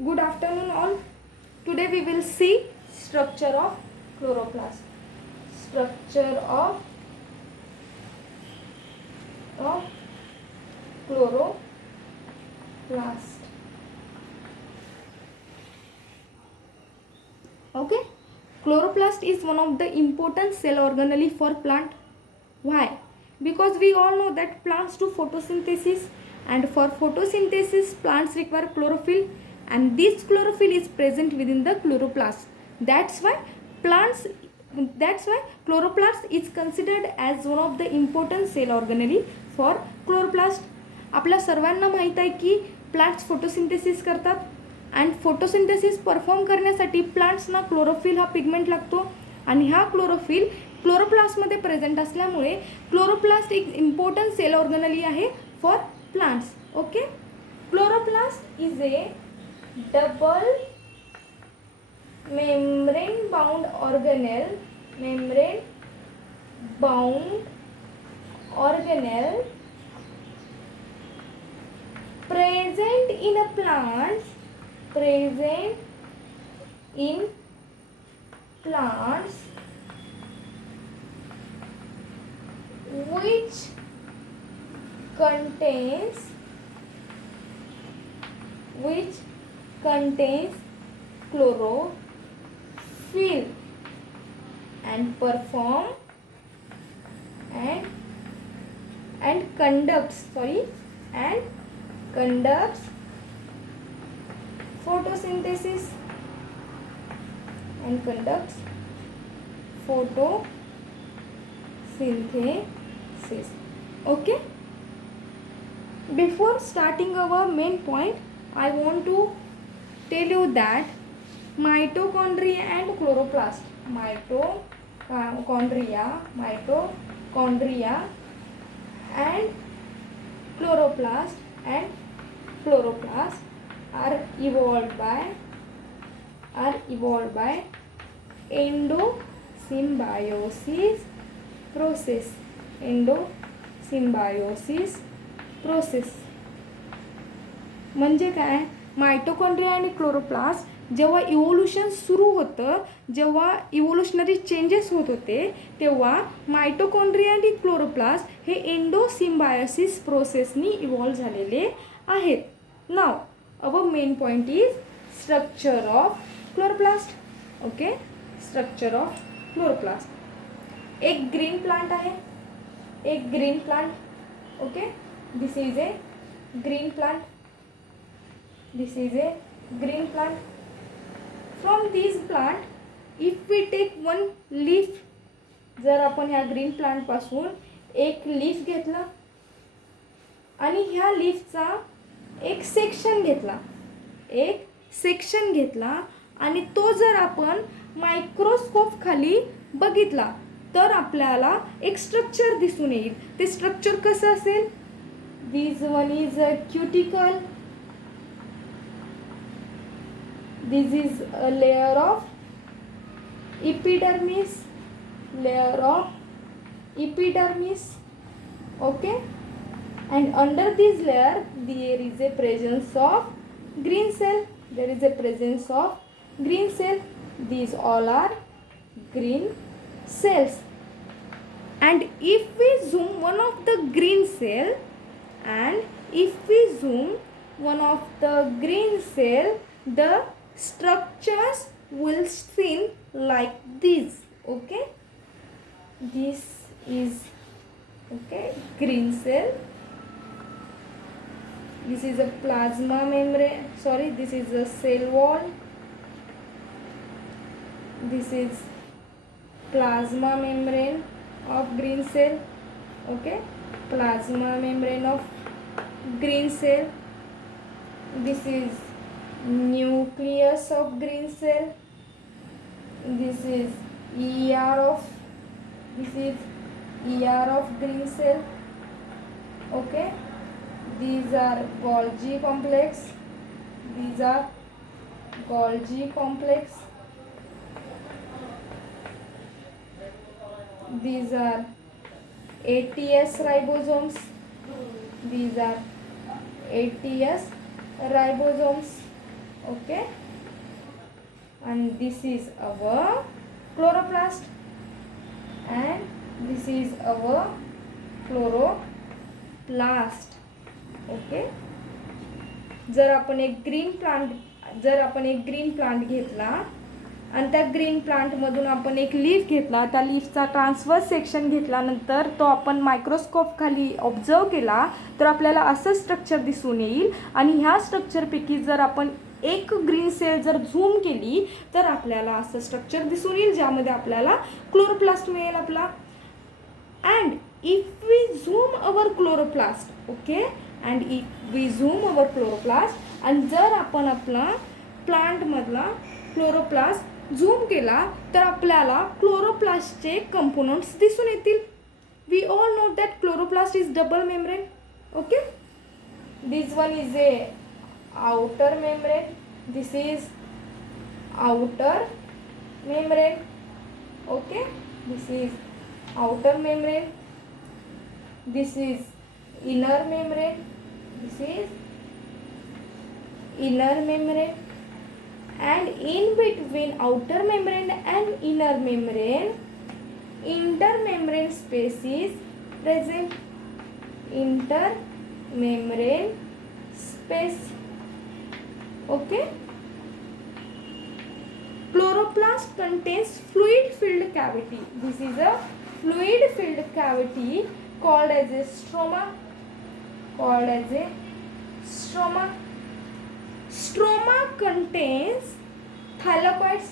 Good afternoon all. Today we will see structure of chloroplast. Structure of chloroplast. Okay. Chloroplast is one of the important cell organelle for plant. Why? Because we all know that plants do photosynthesis, and for photosynthesis plants require chlorophyll, and this chlorophyll is present within the chloroplast. That's why chloroplast is considered as one of the important cell organelle for chloroplast. आपल्या सर्वांना माहीत आहे की plants photosynthesis करतात, and photosynthesis perform करण्यासाठी प्लांट्सना chlorophyll हा pigment लागतो, आणि हा क्लोरोफिल क्लोरोप्लास्टमध्ये प्रेझेंट असल्यामुळे क्लोरोप्लास्ट एक इम्पॉर्टंट सेल ऑर्गनली आहे for plants. Okay. Chloroplast is A double membrane bound organelle present in plants which contains chlorophyll and perform and conducts photosynthesis Okay. Before starting our main point, I want to tell you that mitochondria and chloroplast, mitochondria and chloroplast are evolved by endosymbiosis process. म्हणजे काय, mitochondria आणि chloroplast जेव्हा evolution सुरू होतं, जेव्हा evolutionary changes होत होते, तेव्हा मायटोकॉन्ड्रिया आणि क्लोरोप्लास्ट हे एंडोसिम्बायोसिस प्रोसेसनी इव्हॉल्व झालेले आहेत. Now our main point is structure of chloroplast. Okay. Structure of chloroplast. एक ग्रीन प्लांट आहे, okay. This is a green plant. From this plant, if we take one leaf, जर आपण ह्या green plant पासून एक leaf घेतला आणि ह्या लीफचा एक सेक्शन घेतला आणि तो जर आपण मायक्रोस्कोप खाली बघितला तर आपल्याला एक स्ट्रक्चर दिसून येईल. ते स्ट्रक्चर कसं असेल? This one is a cuticle. This is a layer of epidermis. Okay. And under this layer there is a presence of green cell. These all are green cells. And if we zoom one of the green cell, the structures will seem like this. Okay. This is green cell. This is a plasma membrane. This is a cell wall. This is plasma membrane of green cell. Okay. Plasma membrane of green cell. This is nucleus of green cell. This is ER of green cell. Okay. These are Golgi complex. These are ATS ribosomes. Okay, and this is our chloroplast and this is our chloroplast. Okay, जर आपण एक green plant घेतला आणि त्या green प्लांटमधून आपण एक leaf घेतला, त्या लीफचा ट्रान्सवर्स सेक्शन घेतल्यानंतर तो आपण मायक्रोस्कोप खाली ऑब्झर्व केला तर आपल्याला असं स्ट्रक्चर दिसून येईल. आणि ह्या स्ट्रक्चरपैकी जर आपण एक ग्रीन सेल जर झूम केली तर आपल्याला असं स्ट्रक्चर दिसून येईल ज्यामध्ये आपल्याला क्लोरोप्लास्ट मिळेल आपला. And if we zoom our chloroplast, okay, and if we zoom our chloroplast, आणि जर आपण आपला प्लांटमधला क्लोरोप्लास्ट झूम केला तर आपल्याला क्लोरोप्लास्टचे कंपोनंट्स दिसून येतील. We all know that chloroplast is double membrane. Okay, this one is a outer membrane, this is outer membrane. Okay, this is outer membrane, this is inner membrane, this is inner membrane, and in between outer membrane and inner membrane, intermembrane space is present. Intermembrane space. Okay, chloroplast contains fluid filled cavity. This is a fluid filled cavity called as a stroma. Stroma contains thylakoids.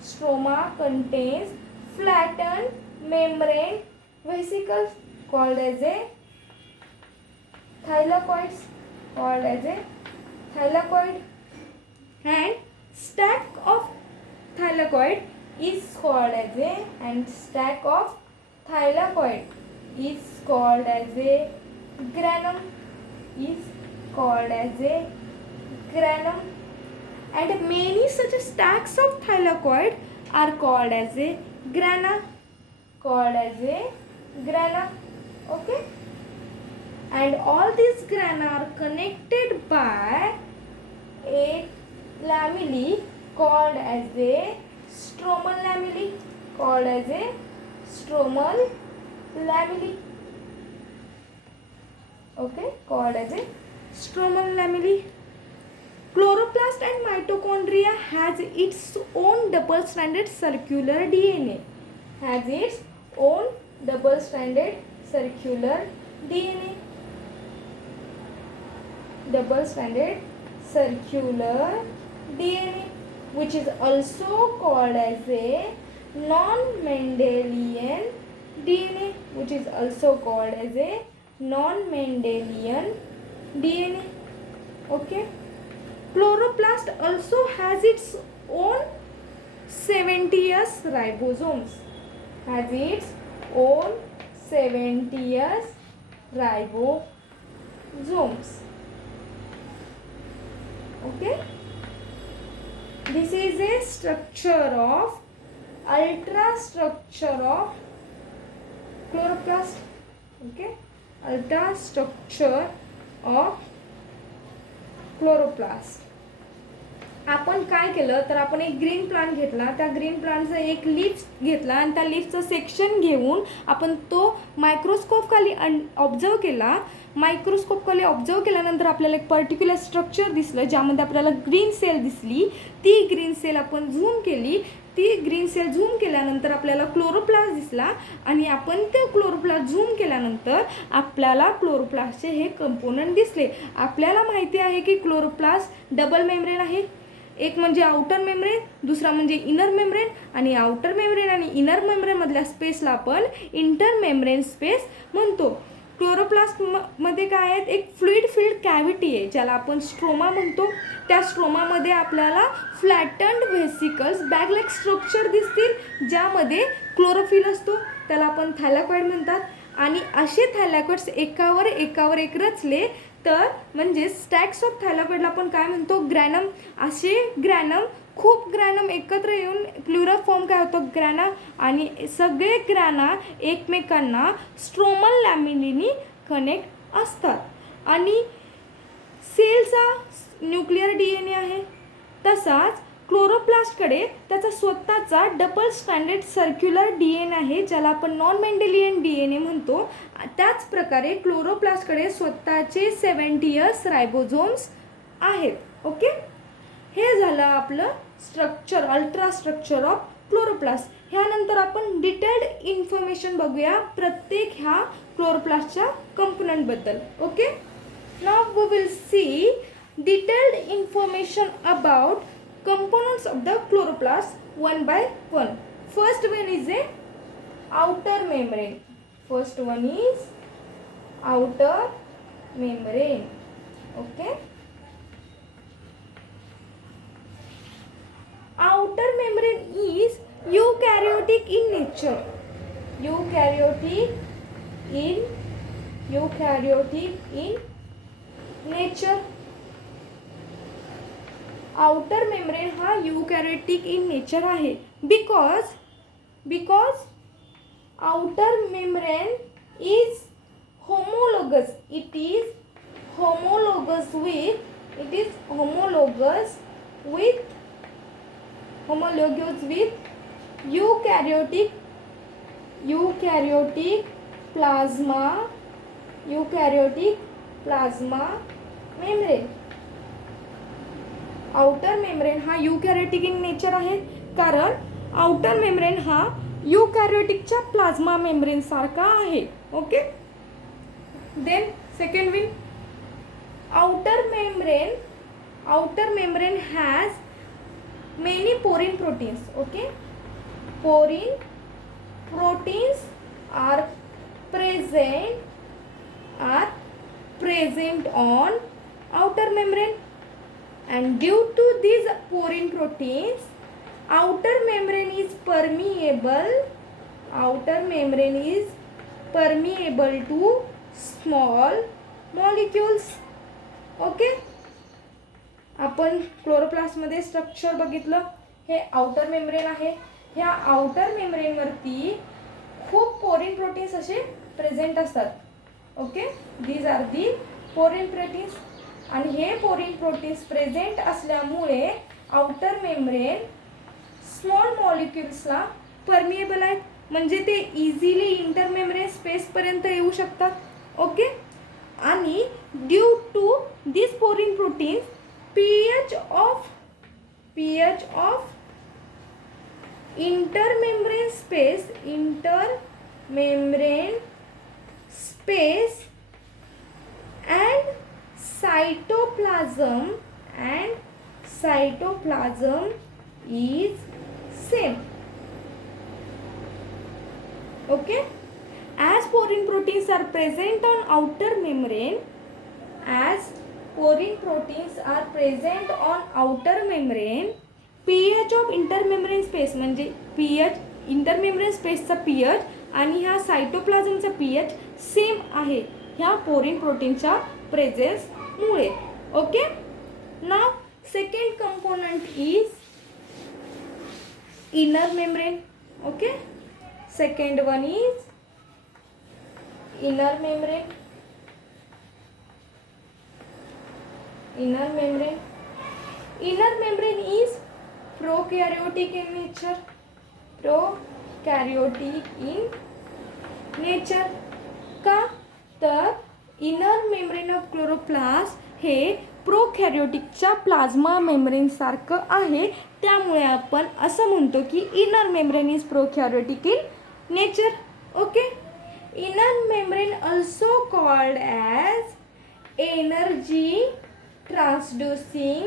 Stroma contains flattened membrane vesicles called as a thylakoids. And stack of thylakoid is called as a granum. And many such stacks of thylakoid are called as a grana. Okay, and all these grana are connected by 8 lamellae called as a stromal lamellae. Okay, called as a stromal lamellae. Chloroplast and mitochondria has its own double-stranded circular DNA. Double-stranded circular DNA, which is also called as a non-Mendelian DNA. Okay, chloroplast also has its own 70S ribosomes. Okay, this is a ultrastructure of chloroplast. Okay, ultrastructure of chloroplast. आपण काय केलं तर आपण एक green plant घेतला, त्या green प्लांटचा एक leaf घेतला आणि त्या लीफचं सेक्शन घेऊन आपण तो मायक्रोस्कोप खाली ऑब्झर्व केला. मायक्रोस्कोप खाली ऑब्झर्व केल्यानंतर आपल्याला एक पर्टिक्युलर स्ट्रक्चर दिसलं ज्यामध्ये आपल्याला ग्रीन सेल दिसली. ती ग्रीन सेल आपण झूम केली. ती ग्रीन सेल झूम केल्यानंतर आपल्याला क्लोरोप्लास्ट दिसला आणि आपण ते क्लोरोप्लास्ट झूम केल्यानंतर आपल्याला क्लोरोप्लास्टचे हे कंपोनंट दिसले. आपल्याला माहिती आहे की क्लोरोप्लास्ट डबल मेम्ब्रेन आहे. एक म्हणजे आउटर मेम्ब्रेन, दुसरा म्हणजे इनर मेम्ब्रेन. आणि आउटर मेम्ब्रेन आणि इनर मेम्ब्रेनमधल्या स्पेसला आपण इंटर मेम्ब्रेन स्पेस म्हणतो. क्लोरोप्लास्टमध्ये काय आहेत, एक फ्लुइड फिल्ड कॅव्हिटी आहे ज्याला आपण स्ट्रोमा म्हणतो. त्या स्ट्रोमामध्ये आपल्याला फ्लॅटन्ड व्हेसिकल्स बॅग लाईक स्ट्रक्चर दिसतील ज्यामध्ये क्लोरोफिल असतो, त्याला आपण थायलॉइड म्हणतात. आणि असे थायलॉइड्स एकावर एक रचले तर म्हणजे स्टॅक्स ऑफ थायलॉइडला आपण काय म्हणतो, ग्रॅनम. असे ग्रॅनम, खूप ग्रॅनम एकत्र येऊन प्लुरल फॉर्म काय होतो, ग्रॅना. आणि सगळे ग्रॅना एकमेकांना स्ट्रोमल लॅमिनीनी कनेक्ट असतात. आणि सेलचा न्यूक्लिअर DNA आहे तसाच क्लोरोप्लास्टकडे त्याचा स्वतःचा डबल स्ट्रँडेड सर्क्युलर DNA आहे, ज्याला आपण नॉन मेंडेलियन DNA म्हणतो. त्याच प्रकारे क्लोरोप्लास्टकडे स्वतःचे 70S रायबोझोम्स आहेत. ओके, हे झालं आपलं structure, ultra structure of chloroplast. ह्यानंतर आपण डिटेल्ड इन्फॉर्मेशन बघूया प्रत्येक ह्या क्लोरोप्लास्टच्या कंपोनंटबद्दल. Okay, now we will see detailed information about components of the chloroplast one by one. First one is a outer membrane. First one is outer membrane. Okay, outer membrane is eukaryotic in nature. Eukaryotic in nature. Outer membrane हा यूकॅरियोटिक in nature आहे. Because outer membrane is homologous. It is homologous with eukaryotic plasma membrane. Outer membrane हा यूकॅरियोटिक in nature आहे, कारण outer membrane हा यूकॅरियोटिकच्या plasma membrane सारखा आहे. Okay, then second one, outer membrane has many porin proteins. Okay, porin proteins are present on outer membrane, and due to these porine proteins outer membrane is permeable to small molecules. Okay, आपण क्लोरोप्लास्टमध्ये structure बघितलं. हे outer membrane आहे. ह्या outer मेम्ब्रेनवरती खूप porin proteins असे present असतात. Okay, these are the porin proteins. आणि हे पोरिन प्रोटीन्स प्रेझेंट असल्यामुळे आउटर मेम्ब्रेन स्मॉल मॉलिक्युल्सला परमिएबल आहेत, म्हणजे ते इझिली इंटरमेम्ब्रेन स्पेसपर्यंत येऊ शकतात. ओके, आणि due to this porin proteins pH of intermembrane space and cytoplasm is same. Okay, as porine proteins are present on outer membrane, pH of intermembrane space म्हणजे pH intermembrane स्पेसचा pH आणि ह्या सायटोप्लाझमचा pH same आहे ह्या porin प्रोटीनच्या प्रेझेन्समुळे. Okay, now second component is inner membrane. Okay, second one is inner membrane. Inner membrane is prokaryotic in nature. का तर इनर मेम्ब्रेन ऑफ क्लोरोप्लास्ट हे प्रोकॅरियोटिकच्या प्लाझ्मा मेम्ब्रेन सारखं आहे, त्यामुळे आपण असं म्हणतो की inner membrane is prokaryotic in nature. Okay, inner membrane also called as energy transducing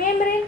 membrane.